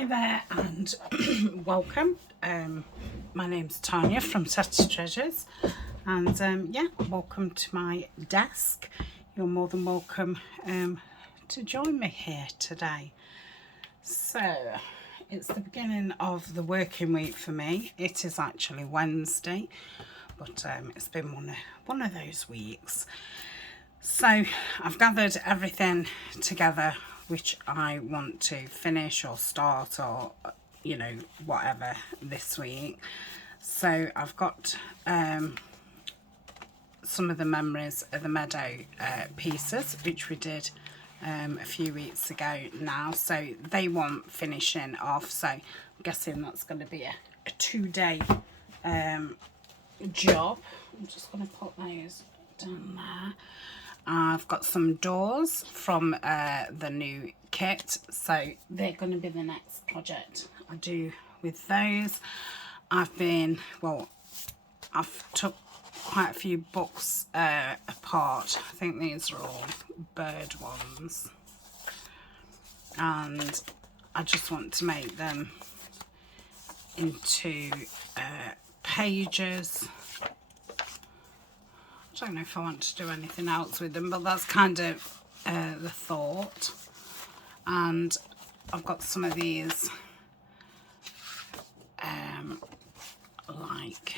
Hi there and welcome. My name's Tania from Tatty Treasures, and yeah, welcome to my desk. You're more than welcome to join me here today. So it's the beginning of the working week for me. It is actually Wednesday, but it's been one of those weeks. So I've gathered everything together which I want to finish or start, or you know, whatever, this week. So I've got some of the memories of the meadow pieces which we did a few weeks ago now, so they want finishing off, so I'm guessing that's going to be a 2-day job. I'm just going to put those down there. I've got some doors from the new kit, so they're going to be the next project I do with those. I've took quite a few books apart. I think these are all bird ones, and I just want to make them into pages. I don't know if I want to do anything else with them, but that's kind of the thought. And I've got some of these like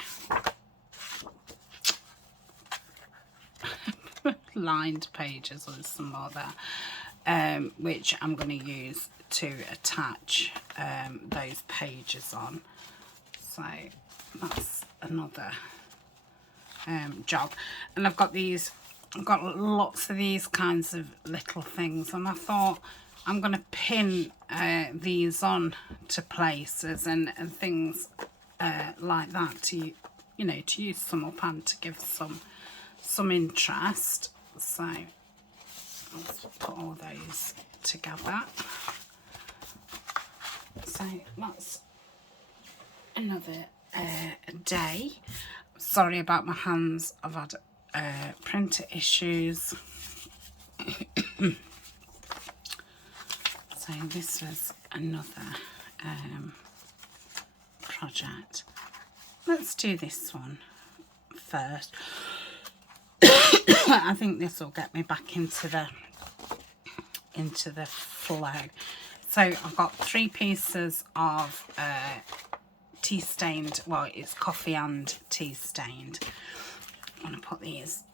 lined pages, or some more there, which I'm going to use to attach those pages on. So that's another job. And I've got lots of these kinds of little things, and I thought I'm going to pin these on to places and things like that, to, you know, to use some up and to give some interest. So let's put all those together. So that's another day. Sorry about my hands, I've had printer issues. So this was another project. Let's do this one first. I think this will get me back into the flow. So I've got 3 pieces of tea stained, well, it's coffee and tea stained. I'm going to put these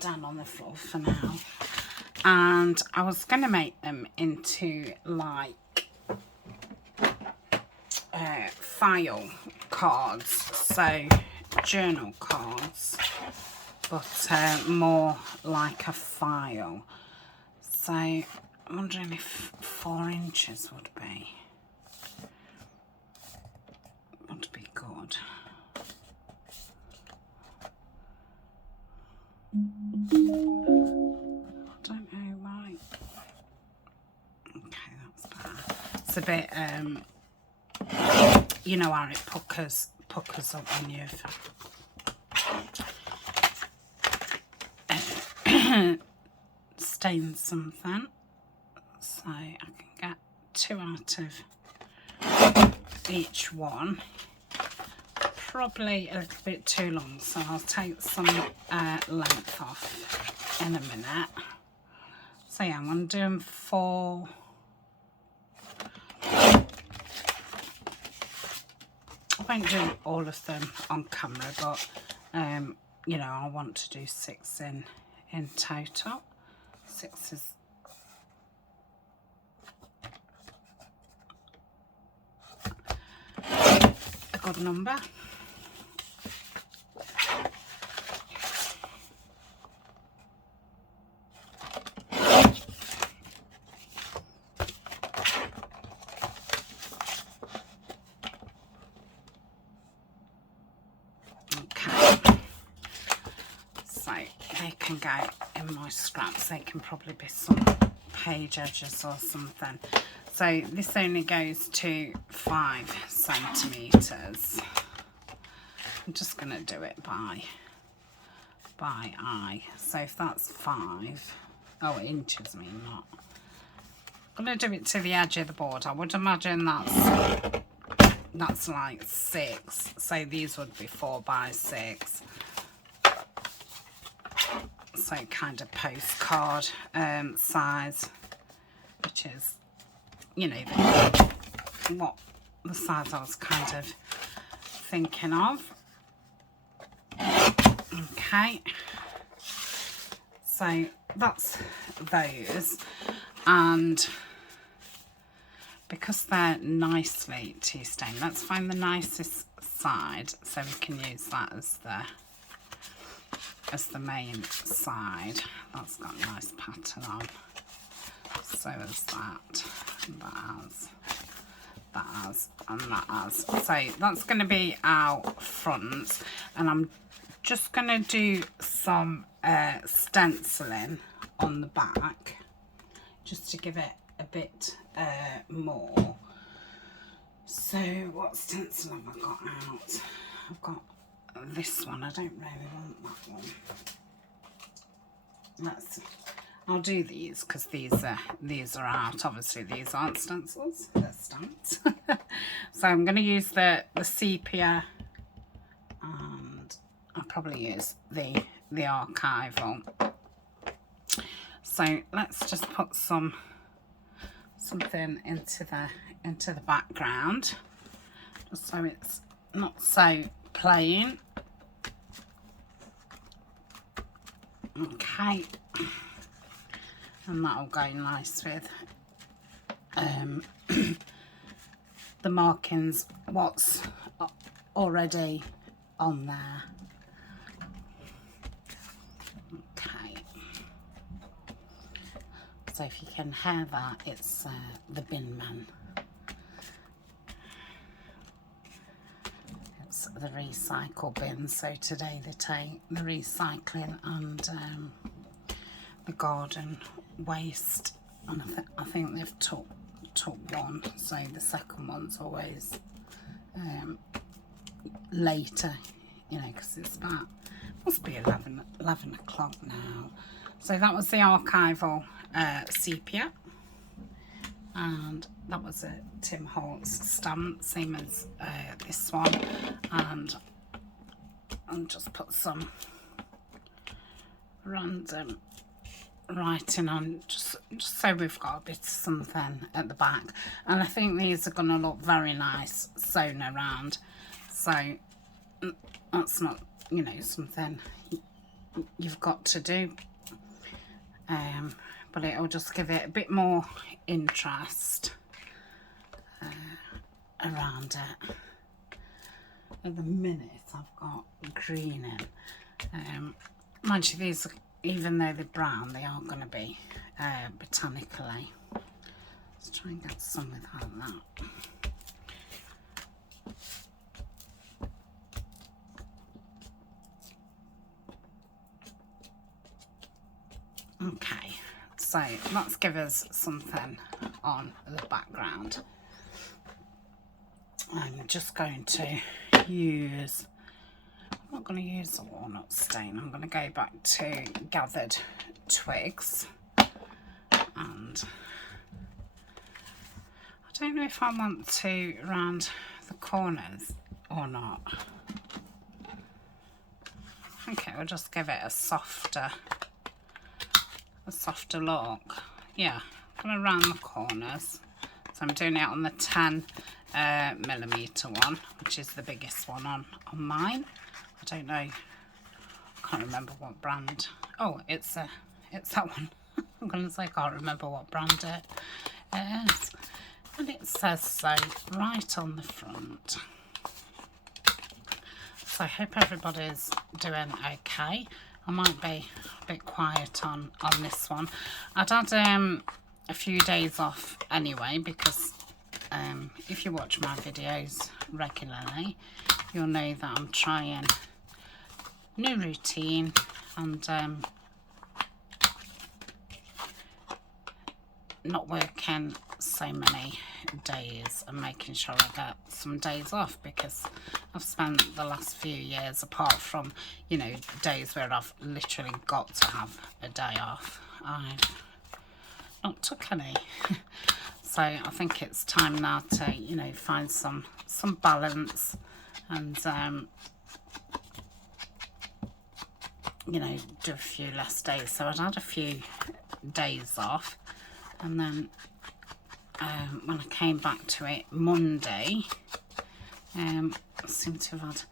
down on the floor for now, and I was going to make them into like file cards, so journal cards, but more like a file. So I'm wondering if 4 inches would be good. I don't know why. Okay, that's better. It's a bit, you know how it puckers up when you've stained something. So I can get 2 out of each one. Probably a little bit too long, so I'll take some length off in a minute. So yeah, I'm going to do them 4. I won't do all of them on camera, but you know, I want to do 6 in total. 6 is a good number. They can go in my scraps. They can probably be some page edges or something. So this only goes to 5 centimeters. I'm just going to do it by eye. So if that's 5, inches, I mean, not I'm going to do it to the edge of the board. I would imagine that's like 6, so these would be 4 by 6. So kind of postcard size, which is, you know, what the size I was kind of thinking of. Okay, so that's those, and because they're nicely tea stained, let's find the nicest side so we can use that as the main side. That's got a nice pattern on. So is that, and that has, and that has. So that's going to be our front, and I'm just going to do some stenciling on the back just to give it a bit more. So what stencil have I got out? I've got this one. I don't really want that one. I'll do these because these are out. Obviously these aren't stencils, they're stamps. So I'm going to use the sepia, and I'll probably use the archival. So let's just put something into the background, just so it's not so plain. Okay, and that'll go nice with the markings what's already on there. Okay, so if you can hear that, it's the bin man. It's the recycle bin. So today they take the recycling and the garden waste, and I think they've took one, so the second one's always later, you know, because it's about, must be 11 o'clock now. So that was the archival sepia, and that was a Tim Holtz stamp, same as this one, and I'll just put some random writing on, just so we've got a bit of something at the back. And I think these are going to look very nice sewn around, so that's not, you know, something you've got to do, but it'll just give it a bit more interest around it. At the minute I've got green in. Mind you, these, even though they're brown, they are going to be botanically. Let's try and get some without that. Okay, so let's give us something on the background. I'm just going to use, I'm not going to use the walnut stain, I'm going to go back to gathered twigs, and I don't know if I want to round the corners or not. I think it will just give it a softer look. Yeah, I'm going to round the corners. So I'm doing it on the 10mm one, which is the biggest one on mine. I don't know, I can't remember what brand. Oh, it's that one. I'm going to say I can't remember what brand it is. And it says so right on the front. So I hope everybody's doing okay. I might be a bit quiet on this one. I'd had a few days off anyway, because if you watch my videos regularly, you'll know that I'm trying new routine, and not working so many days and making sure I get some days off, because I've spent the last few years, apart from, you know, days where I've literally got to have a day off, I've not took any. So I think it's time now to, you know, find some balance and you know, do a few less days. So I'd had a few days off, and then when I came back to it Monday, I seem to have had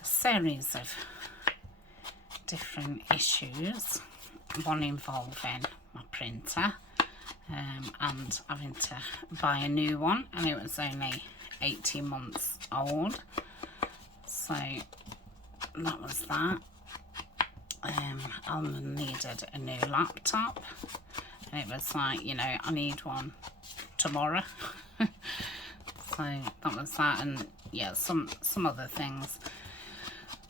a series of different issues, one involving my printer and having to buy a new one, and it was only 18 months old, so that was that. Almond needed a new laptop, and it was like, you know, I need one tomorrow. So that was that, and yeah, some other things.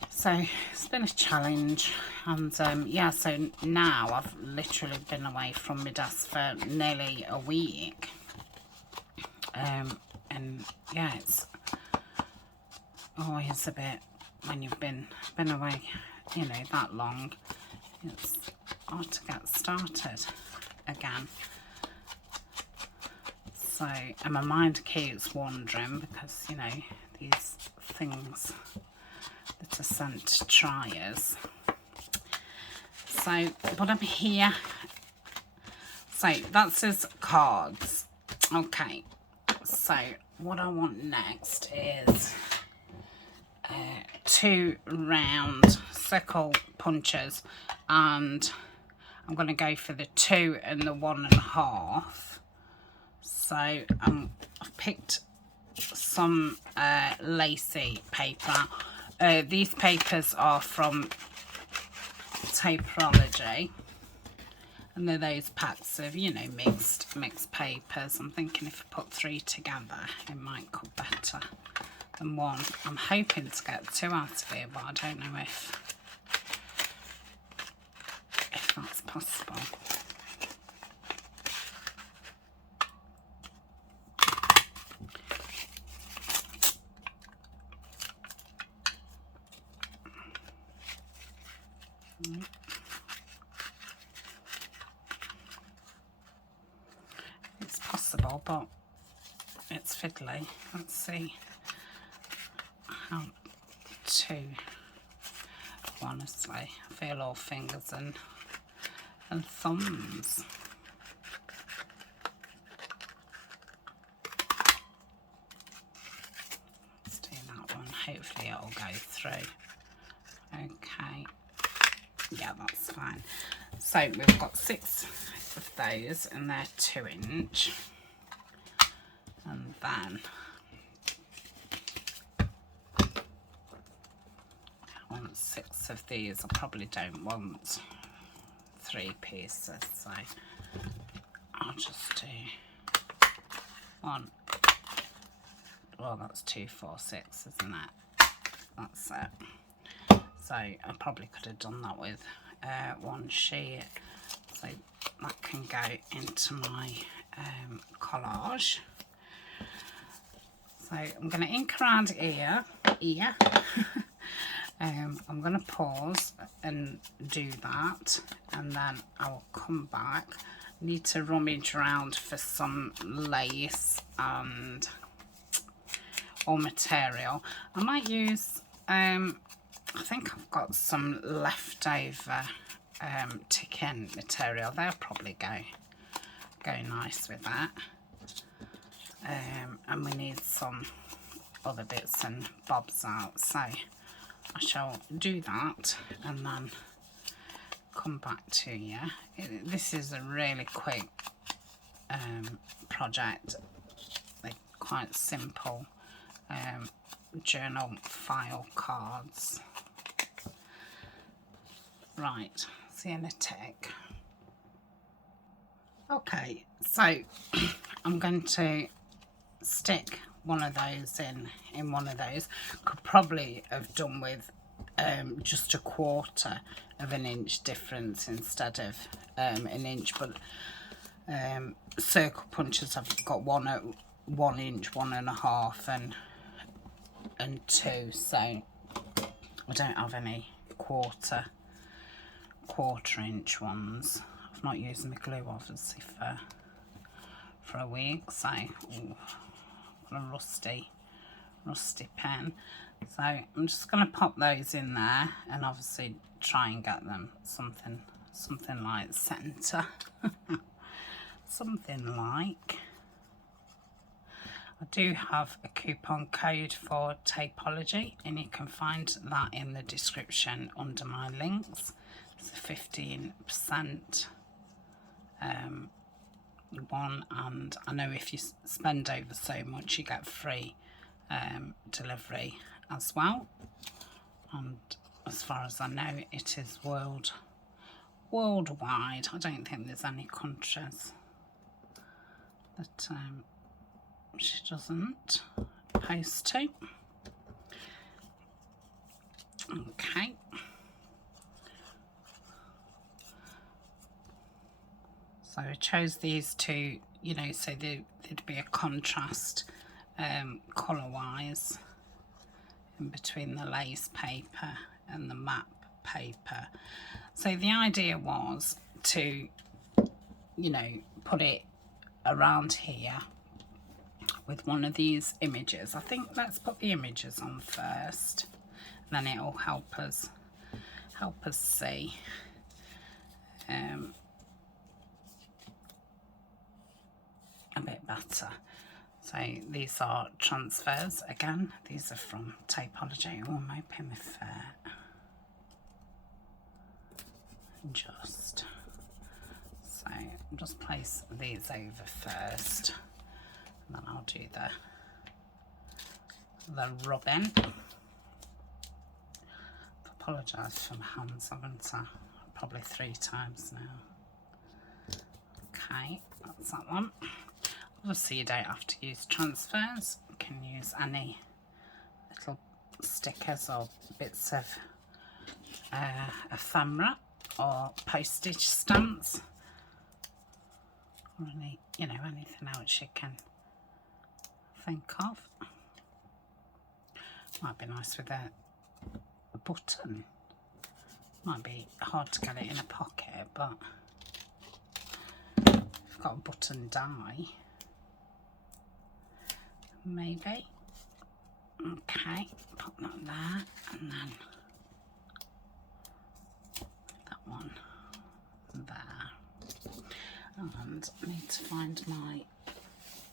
So it's been a challenge, and yeah, so now I've literally been away from my desk for nearly a week, and yeah, it's always a bit, when you've been away, you know, that long, it's hard to get started again. So, and my mind keeps wandering because, you know, these things that are sent to triers. So, but I'm here. So that's his cards. Okay, so what I want next is 2 round circle punches, and I'm going to go for the 2 and the 1.5. So I've picked some lacy paper. These papers are from Taperology, and they're those packs of, you know, mixed papers. I'm thinking if I put 3 together, it might cut better than 1. I'm hoping to get 2 out of here, but I don't know if that's possible. It's possible, but it's fiddly. Let's see how to, honestly, I feel all fingers and thumbs. Let's do that one. Hopefully it'll go through. Okay. Yeah, that's fine. So we've got 6 of those, and they're 2-inch. And then I want 6 of these. I probably don't want 3 pieces, so I'll just do 1. Well, that's 2, 4, 6, isn't it? That's it. So I probably could have done that with 1 sheet. So that can go into my collage. So I'm going to ink around here. I'm going to pause and do that, and then I'll come back. Need to rummage around for some lace and or material. I might use I think I've got some leftover tick-in material. They'll probably go nice with that. And we need some other bits and bobs out, so I shall do that and then come back to you. This is a really quick project, like quite simple journal file cards. Right, see you in a tick. Okay, so I'm going to stick one of those in one of those. Could probably have done with just 1/4 of an inch difference instead of an inch, but circle punches I've got 1 at 1 inch, 1.5 and 2, so I don't have any quarter inch ones. I've not used my glue obviously for a week, so ooh, got a rusty pen. So I'm just going to pop those in there and obviously try and get them something like centre. Something like. I do have a coupon code for Tapology, and you can find that in the description under my links. It's a 15% one, and I know if you spend over so much you get free delivery as well. And as far as I know, it is worldwide. I don't think there's any countries that she doesn't post to. Okay. So I chose these two, you know, so there'd be a contrast colour wise in between the lace paper and the map paper. So the idea was to, you know, put it around here with one of these images. I think let's put the images on first, and then it'll help us see. A bit better. So these are transfers again. These are from Tapology. Oh, I'm hoping my fit. Just place these over first, and then I'll do the rubbing. I apologise for my hands, haven't I? Probably 3 times now. Okay, that's that one. Obviously you don't have to use transfers. You can use any little stickers or bits of ephemera or postage stamps, or any, you know, anything else you can think of. Might be nice with a button. Might be hard to get it in a pocket, but if you've got a button die, maybe. Okay, pop that there, and then that one there. And I need to find my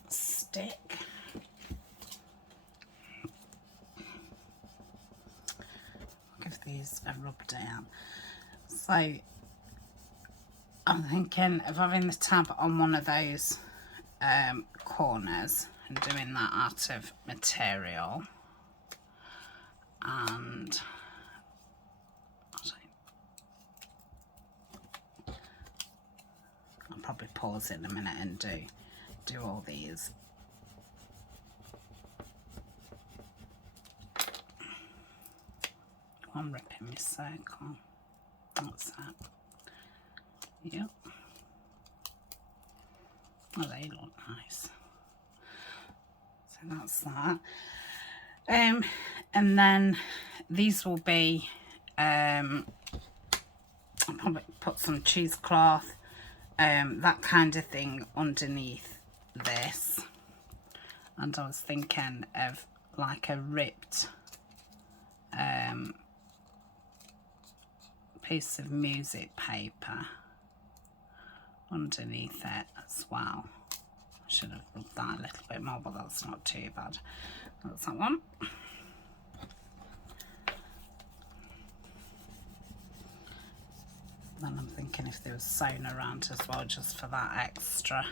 stick. Give these a rub down. So I'm thinking of having the tab on one of those corners and doing that out of material, and I'll probably pause in a minute and do all these. I'm ripping my circle. What's that? Yep. Oh, they look nice. So that's that. And then these will be, I'll probably put some cheesecloth, that kind of thing underneath this. And I was thinking of like a ripped piece of music paper underneath it as well. I should have rubbed that a little bit more, but that's not too bad. That's that one. Then I'm thinking if there was sewn around as well, just for that extra.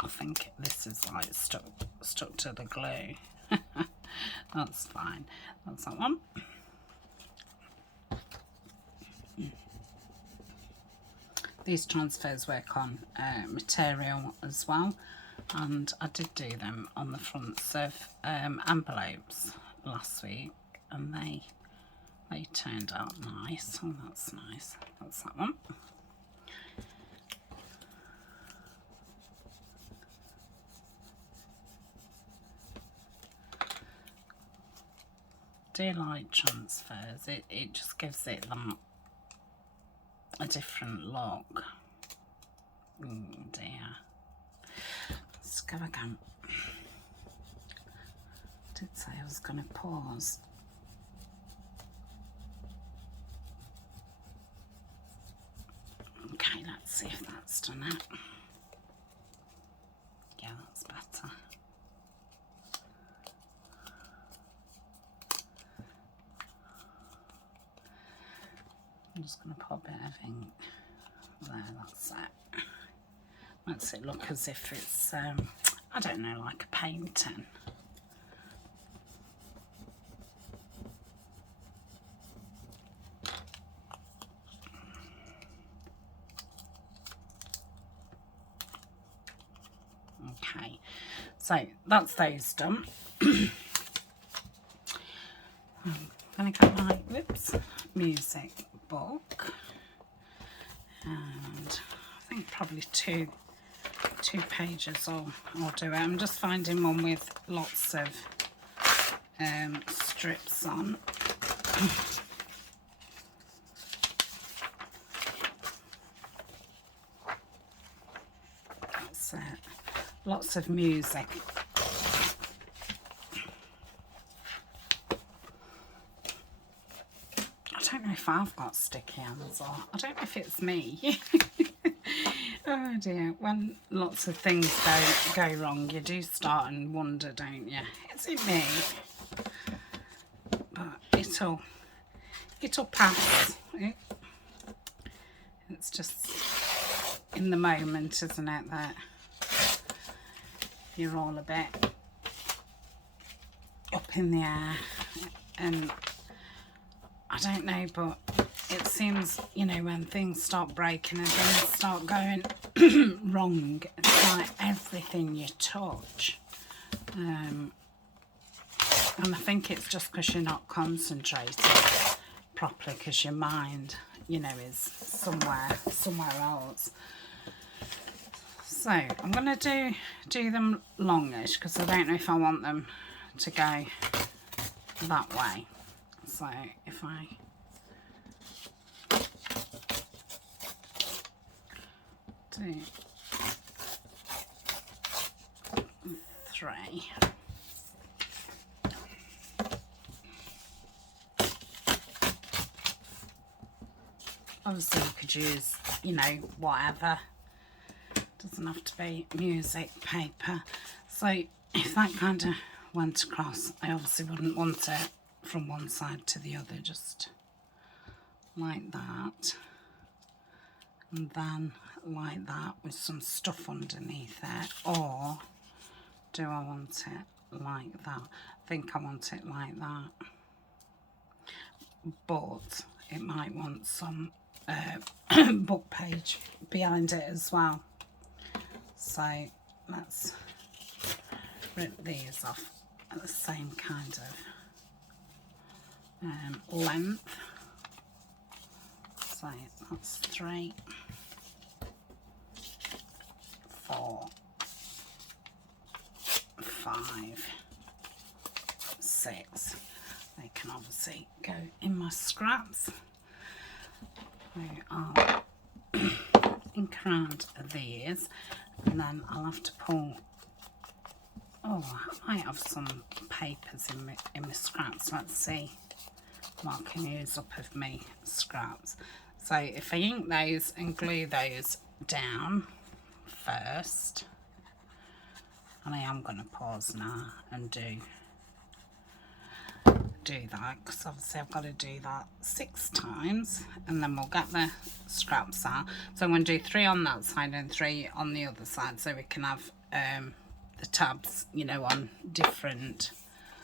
I think this is like stuck to the glue. That's fine. That's that one. These transfers work on material as well, and I did do them on the fronts of envelopes last week, and they turned out nice. Oh, that's nice. That's that one. do like transfers. It just gives it that a different look. Oh dear. Let's go again. I did say I was going to pause. Okay, let's see if that's done it. Yeah, that's better. I'm just going to put a bit of ink there, that's it. Makes it look as if it's, I don't know, like a painting. Okay, so that's those done. I'm going to get my, whoops, music book, and I think probably two pages I'll do it. I'm just finding one with lots of strips on. That's it. Lots of music. I don't know if I've got sticky hands or I don't know if it's me. Oh dear, when lots of things go wrong, you do start and wonder, don't you? Is it me? But it'll pass. It's just in the moment, isn't it, that you're all a bit up in the air, and I don't know, but it seems, you know, when things start breaking and things start going wrong, it's like everything you touch. And I think it's just because you're not concentrating properly, because your mind, you know, is somewhere else. So I'm going to do them longish, because I don't know if I want them to go that way. So if I do 3. Obviously you could use, you know, whatever. Doesn't have to be music, paper. So if that kind of went across, I obviously wouldn't want it from one side to the other, just like that. And then like that with some stuff underneath it. Or do I want it like that? I think I want it like that. But it might want some book page behind it as well. So let's rip these off at the same kind of length. So that's 3, 4, 5, 6. They can obviously go in my scraps. I'll ink around these, and then I'll have to pull. Oh, I might have some papers in my scraps. Let's see what I can use up of me scraps. So if I ink those and glue those down first, and I am going to pause now and do that, because obviously I've got to do that 6 times, and then we'll get the scraps out. So I'm going to do 3 on that side and 3 on the other side, so we can have the tabs, you know, on different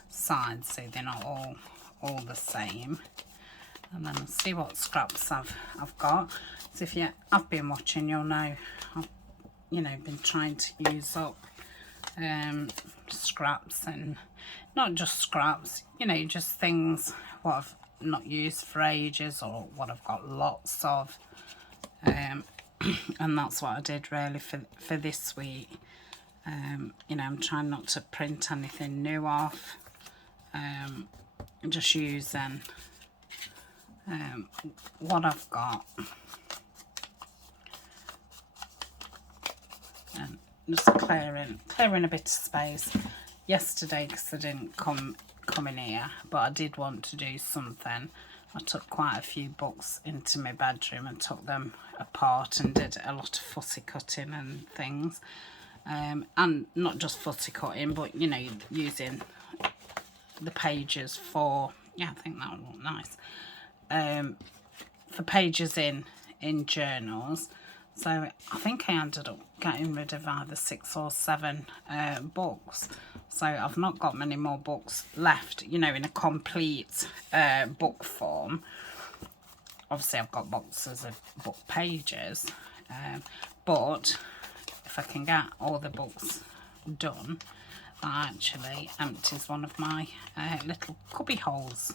sides, so they're not all the same. And then I'll see what scraps I've got. So if you have been watching, you'll know I've, you know, been trying to use up scraps, and not just scraps, you know, just things what I've not used for ages or what I've got lots of, and that's what I did really for this week. You know, I'm trying not to print anything new off, just using what I've got, and just clearing a bit of space. Yesterday, because I didn't come in here, but I did want to do something. I took quite a few books into my bedroom and took them apart and did a lot of fussy cutting and things. And not just fussy cutting, but you know, using the pages for, yeah, I think that would look nice, for pages in journals. So I think I ended up getting rid of either 6 or 7 books. So I've not got many more books left, you know, in a complete book form. Obviously I've got boxes of book pages, but if I can get all the books done, that actually empties one of my little cubby holes.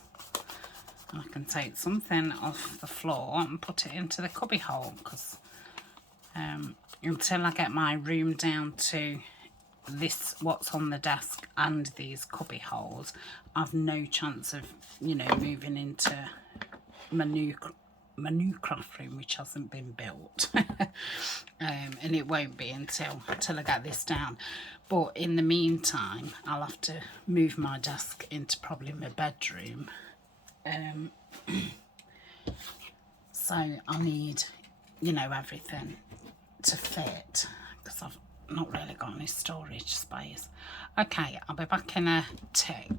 And I can take something off the floor and put it into the cubby hole, because until I get my room down to this, what's on the desk and these cubby holes, I've no chance of, you know, moving into my new craft room, which hasn't been built. And it won't be until I get this down. But in the meantime, I'll have to move my desk into probably my bedroom. So I need, you know, everything to fit, because I've not really got any storage space. Okay, I'll be back in a tick.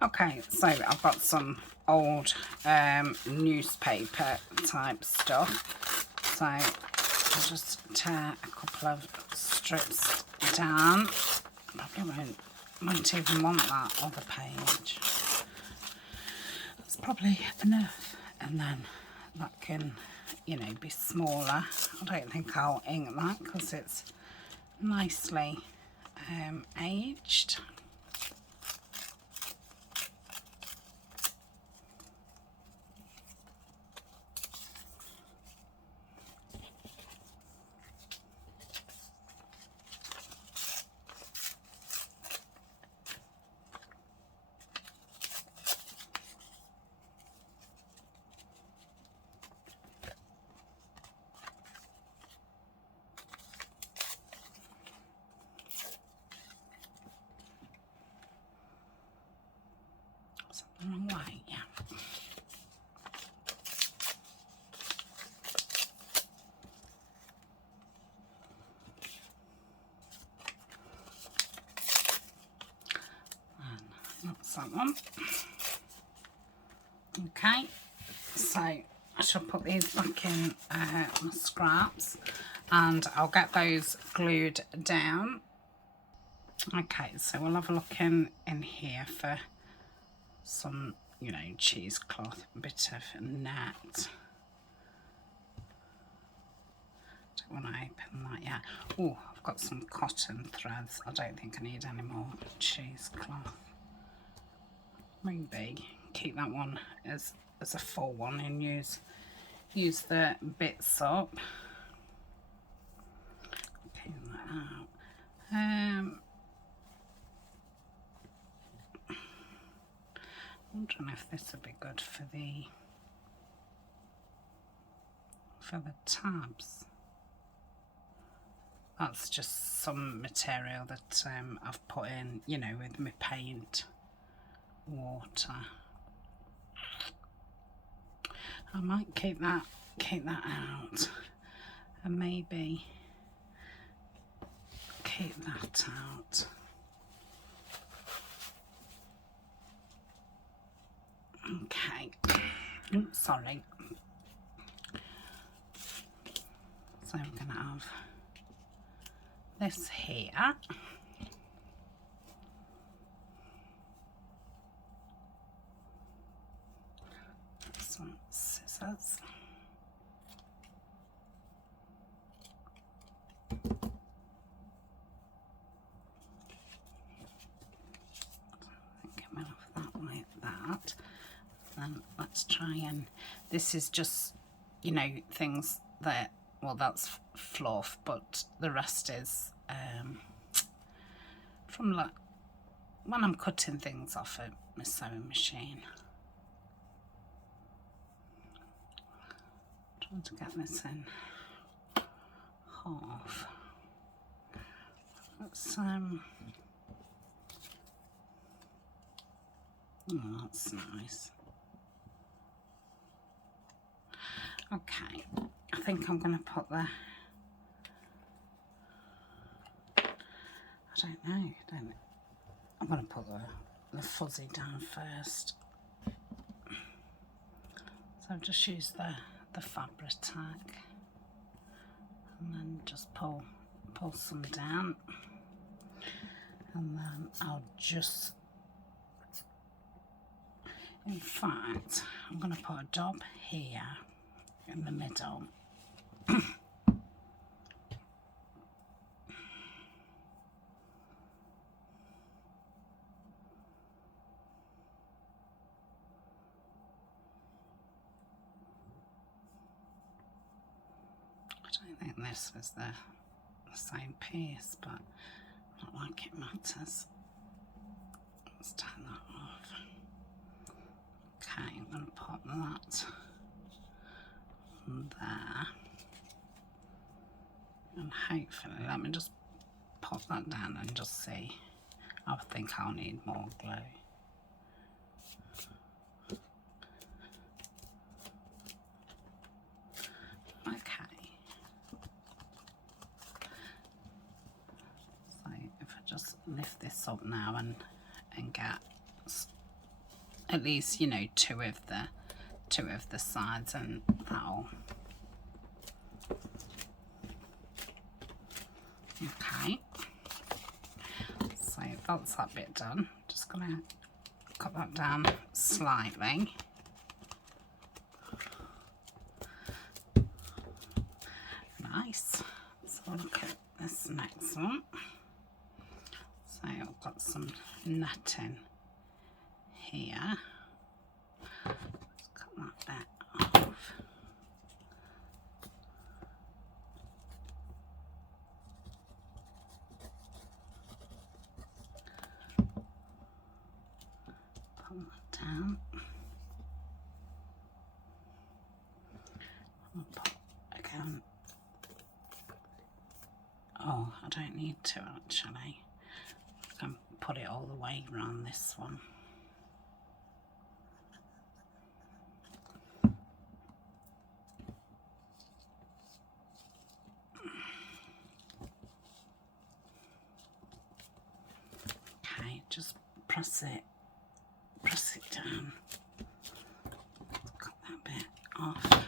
Okay, so I've got some old newspaper type stuff. So I'll just tear a couple of strips down. Probably won't even want that other page. That's probably enough. And then that can, you know, be smaller. I don't think I'll ink that because it's nicely aged. The wrong way, yeah. And that's that one. Okay, so I shall put these back in my scraps, and I'll get those glued down. Okay, so we'll have a look in here for some, you know, cheesecloth, a bit of net. Don't want to open that yet. Oh, I've got some cotton threads. I don't think I need any more cheesecloth. Maybe keep that one as a full one and use the bits up. Clean that out. Wondering if this would be good for the tabs. That's just some material that I've put in, you know, with my paint, water. I might keep that out, and maybe keep that out. Okay, oops, sorry. So I'm going to have this here. Some scissors. Come off that like that. Then let's try and, this is just, you know, things that, well, that's fluff, but the rest is from like when I'm cutting things off at my sewing machine. Trying to get this in half. That's oh, that's nice. Okay, I think I'm going to put the, I don't know, I'm going to put the fuzzy down first. So I've just used the fabric tack and then just pull some down, and then I'll just, in fact, I'm going to put a dab here in the middle. I don't think this was the same piece, but not like it matters. Let's take that off. Okay, I'm going to pop that there, and hopefully, let me just pop that down and just see. I think I'll need more glue. Okay, so if I just lift this up now and get at least, you know, two of the sides, and that'll, okay. So that's that bit done. Just gonna cut that down slightly. Nice. So look at this next one. So I've got some netting here. Let's cut that bit off. Pull that down. I'll put again. Oh, I don't need to actually. I can put it all the way around this one. Okay, just press it down. Cut that bit off.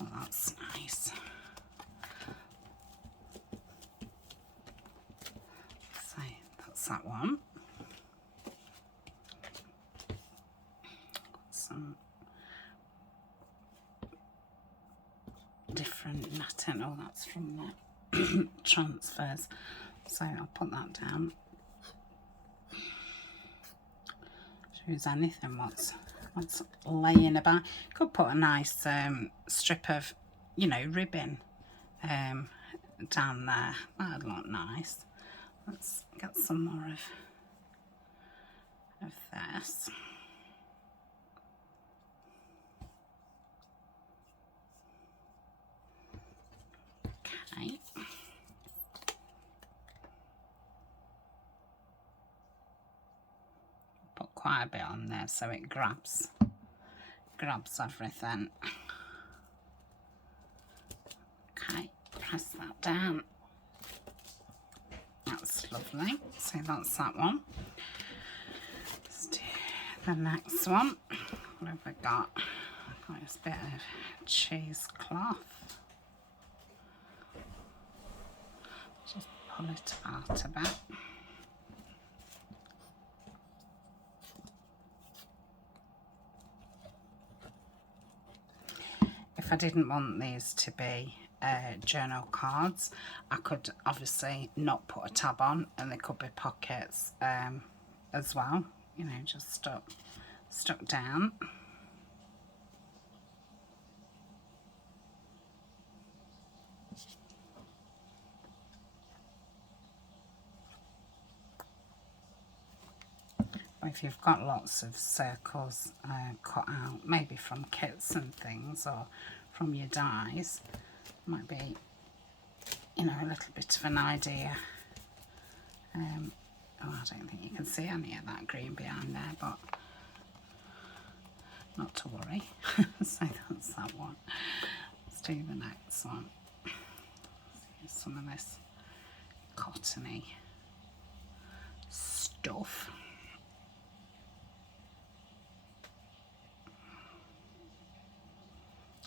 Oh, that's nice. So that's that one. Got some different netting. Oh, that's from the transfers. So I'll put that down. Choose anything what's laying about. Could put a nice strip of, you know, ribbon down there. That'd look nice. Let's get some more of this. Okay. Put quite a bit on there so it grabs everything. Okay, press that down. That's lovely. So that's that one. Let's do the next one. What have I got? I've got this bit of cheesecloth. Just pull it out a bit. If I didn't want these to be journal cards, I could obviously not put a tab on, and there could be pockets as well, you know, just stuck down. if you've got lots of circles cut out, maybe from kits and things or from your dies, might be, you know, a little bit of an idea. Oh, I don't think you can see any of that green behind there, but not to worry. So that's that one. Let's do the next one. See some of this cottony stuff.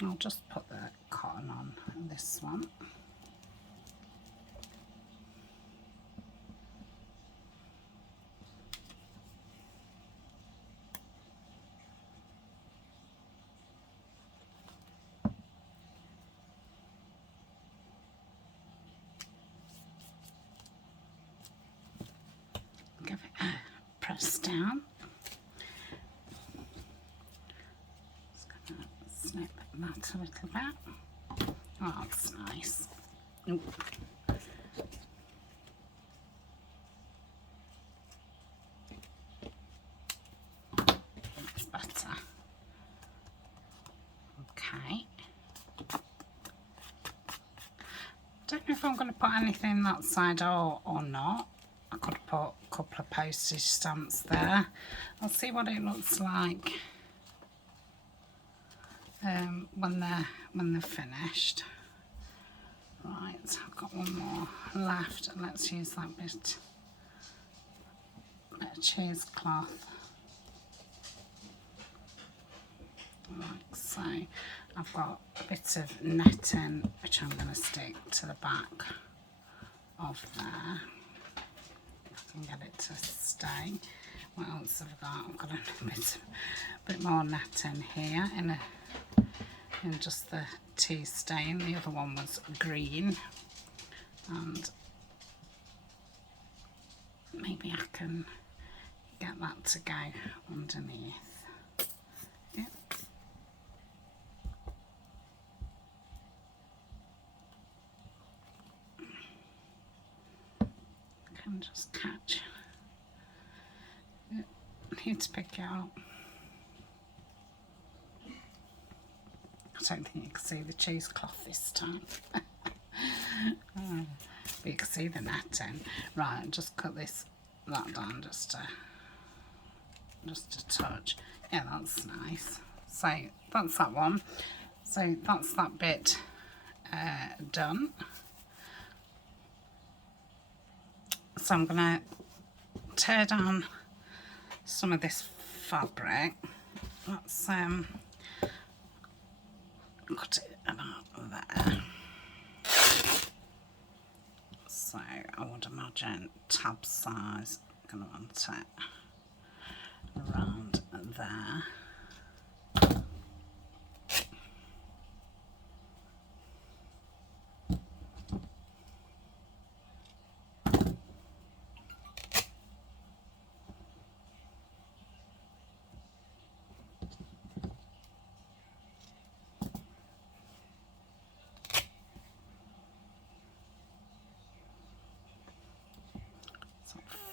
I'll just put the cotton on this one. Give it a press down. Just gonna snip that a little bit. Oh, that's nice. Ooh. That's better. Okay. Don't know if I'm going to put anything that side or not. I could put a couple of postage stamps there. I'll see what it looks like when they're finished. Right, I've got one more left. Let's use that bit of cheesecloth. Like so. I've got a bit of netting which I'm going to stick to the back of there. I can get it to stay. What else have I got? I've got a bit more netting here in just the tea stain. The other one was green, and maybe I can get that to go underneath. Yep. Can just catch. I need to pick it up. I don't think you can see the cheesecloth this time. But you can see the netting. Right, just cut that down just a touch. Yeah, that's nice. So that's that one. So that's that bit done. So I'm going to tear down some of this fabric. Let's cut it about there. So I would imagine tab size. I'm going to want it around there.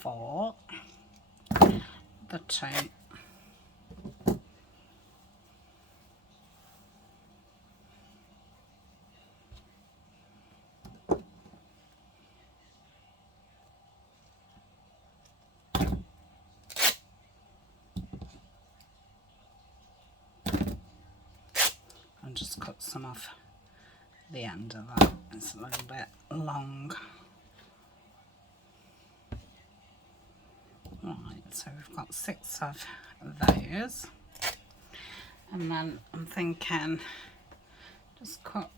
For the two. And just cut some off the end of that. It's a little bit long. Right, so we've got 6 of those, and then I'm thinking just cut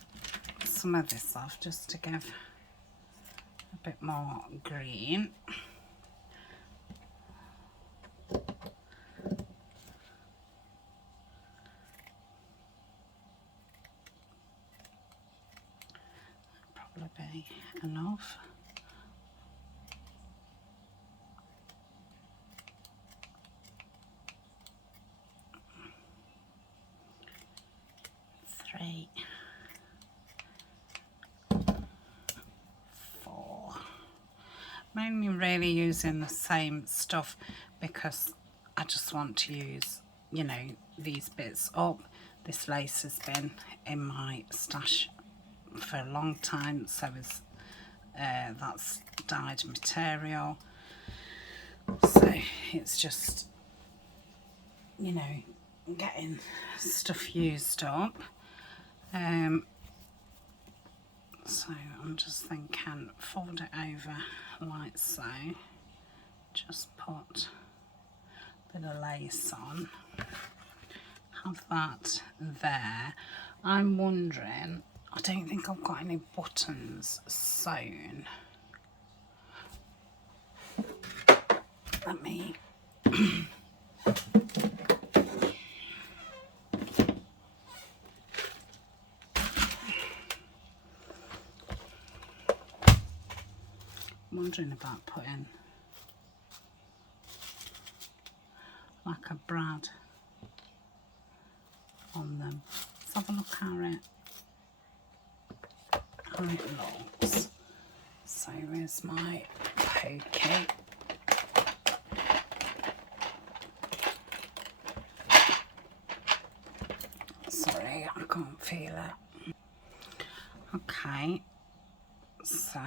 some of this off just to give a bit more green. Probably be enough. Three, 4. Mainly really using the same stuff because I just want to use, you know, these bits up. This lace has been in my stash for a long time, so is that's dyed material, so it's just, you know, getting stuff used up. So I'm just thinking, fold it over like so, just put a bit of lace on, have that there. I'm wondering, I don't think I've got any buttons sewn. Let me wondering about putting like a brad on them. Let's have a look how it looks. So here's my pokey. Sorry, I can't feel it. Okay, so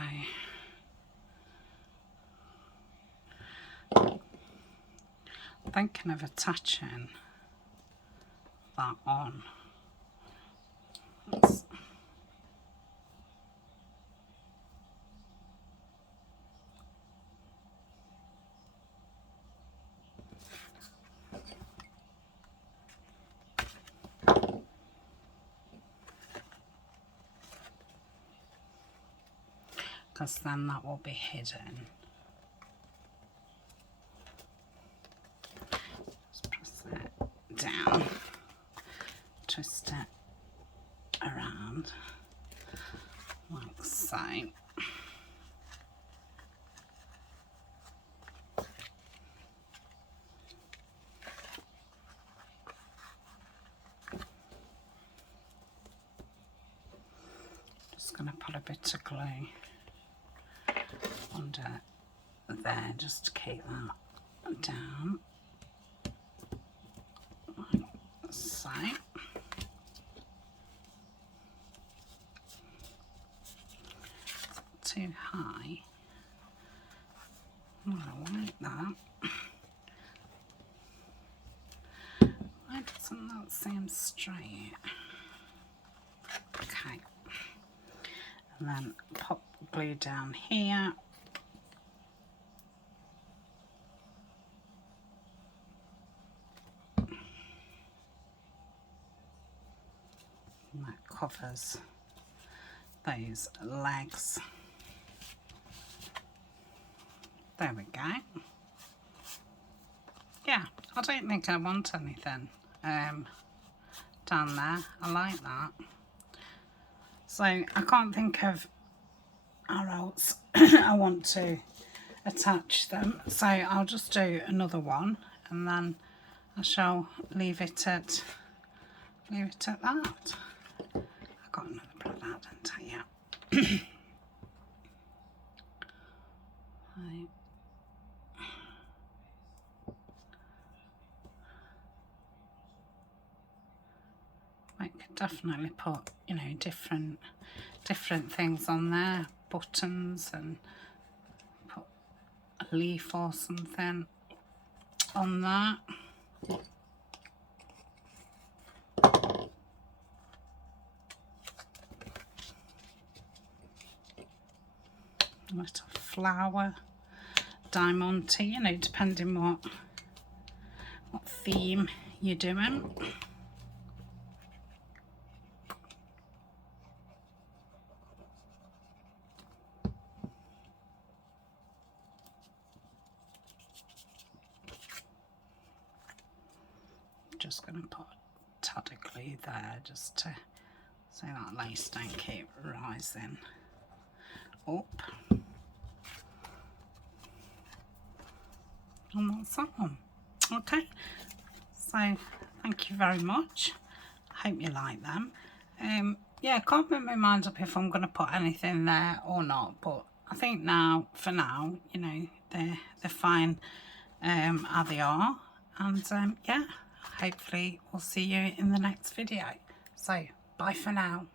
thinking of attaching that on. Because then that will be hidden. Just press it down, twist it around like so. Just going to put a bit of glue under there just to keep that down like so. Too high. Oh, I like that. Why doesn't that seem straight? Okay, and then pop glue down here. And that covers those legs. There we go. Yeah, I don't think I want anything down there. I like that. So I can't think of how else I want to attach them. So I'll just do another one and then I shall leave it at that. I got another brad out, didn't I? Yeah. Right. I could definitely put, you know, different things on there, buttons, and put a leaf or something on that. A little flower, diamante, you know, depending what theme you're doing. Just going to put a tad of glue there just to so that lace don't keep rising up. And that's that one. Okay, so thank you very much. I hope you like them. Yeah, I can't make my mind up if I'm going to put anything there or not, but I think now, for now, you know, they're fine how they are. and yeah, hopefully we'll see you in the next video. So bye for now.